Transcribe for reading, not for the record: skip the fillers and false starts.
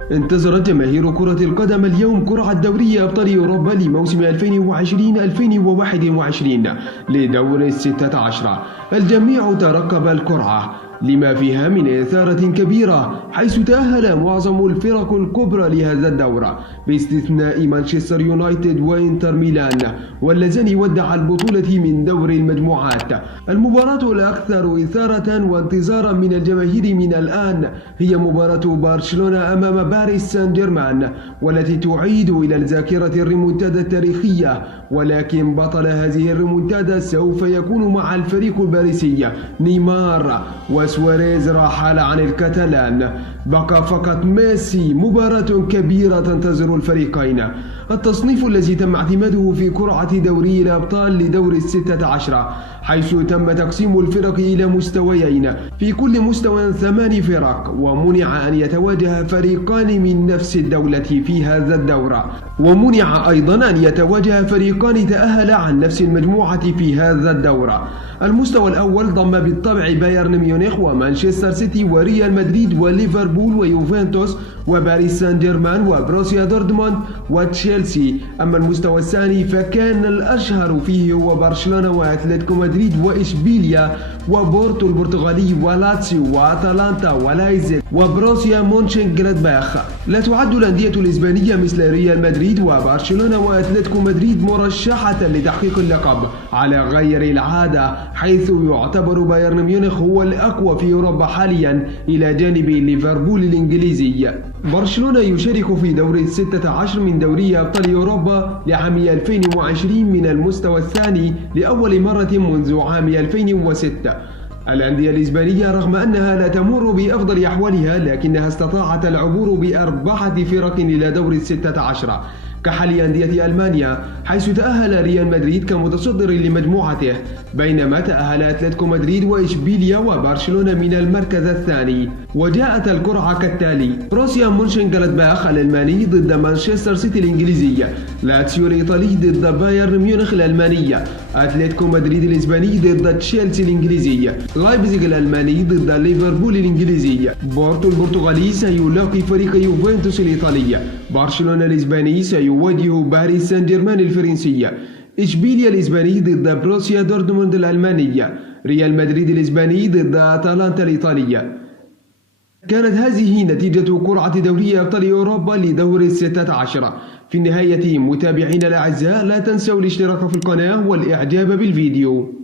انتظرت جماهير كرة القدم اليوم قرعة دوري أبطال أوروبا لموسم 2020-2021 لدور 16. الجميع ترقب القرعة لما فيها من إثارة كبيرة، حيث تأهل معظم الفرق الكبرى لهذا الدور باستثناء مانشستر يونايتد وإنتر ميلان، واللذان يودع البطولة من دور المجموعات. المباراة الأكثر إثارة وانتظارا من الجماهير من الآن هي مباراة برشلونة أمام باريس سان جيرمان، والتي تعيد إلى الذاكرة الريمونتادا التاريخية، ولكن بطل هذه الريمونتادا سوف يكون مع الفريق الباريسي. نيمار وسواريز رحل عن الكتالان، بقى فقط ميسي. مباراة كبيرة تنتظر الفريقين. التصنيف الذي تم اعتماده في قرعة دوري الأبطال لدور 16، حيث تم تقسيم الفرق إلى مستويين، في كل مستوى 8 فرق، ومنع أن يتواجه فريقان من نفس الدولة في هذا الدور، ومنع أيضا أن يتواجه فريقان تأهلا عن نفس المجموعة في هذا الدور. المستوى الأول ضم بالطبع بايرن ميونخ ومانشستر سيتي وريال مدريد وليفربول ويوفنتوس وباريس سان جيرمان وبروسيا دورتموند وتشيلسي. أما المستوى الثاني فكان الأشهر فيه هو برشلونة وأتلتيكو مدريد وإشبيليا وبورتو البرتغالي ولاتسيو وأتلانتا ولايزيغ وبروسيا مونشنغلادباخ. لا تعد الأندية الإسبانية مثل ريال مدريد وبرشلونة وأتلتيكو مدريد مرشحة لتحقيق اللقب على غير العادة، حيث يعتبر بايرن ميونخ هو الأقوى في أوروبا حاليا إلى جانب ليفربول الإنجليزي. برشلونة يشارك في دور 16 من دوري أبطال أوروبا لعام 2020 من المستوى الثاني لأول مرة منذ عام 2006. الأندية الإسبانية رغم أنها لا تمر بأفضل أحوالها، لكنها استطاعت العبور ب4 فرق إلى دور 16، كحال أندية ألمانيا، حيث تأهل ريال مدريد كمتصدر لمجموعته، بينما تأهل أتلتيكو مدريد وإشبيليا وبرشلونة من المركز الثاني. وجاءت القرعة كالتالي: بروسيا مونشنغلادباخ الألماني ضد مانشستر سيتي الإنجليزي، لاتسيو الإيطالي ضد بايرن ميونخ الألماني، أتلتيكو مدريد الإسباني ضد تشيلسي الإنجليزي، لايبزيغ الألماني ضد ليفربول الإنجليزي، بورتو البرتغالي سيلاقي فريق يوفنتوس الإيطالي، برشلونة الإسباني سيواجه باريس سان جيرمان الفرنسي، إشبيليا الإسباني ضد بروسيا دورتموند الألمانية، ريال مدريد الإسباني ضد أتلانتا الإيطالية. كانت هذه نتيجة قرعة دوري أبطال أوروبا لدور 16. في النهاية متابعينا الأعزاء، لا تنسوا الاشتراك في القناة والإعجاب بالفيديو.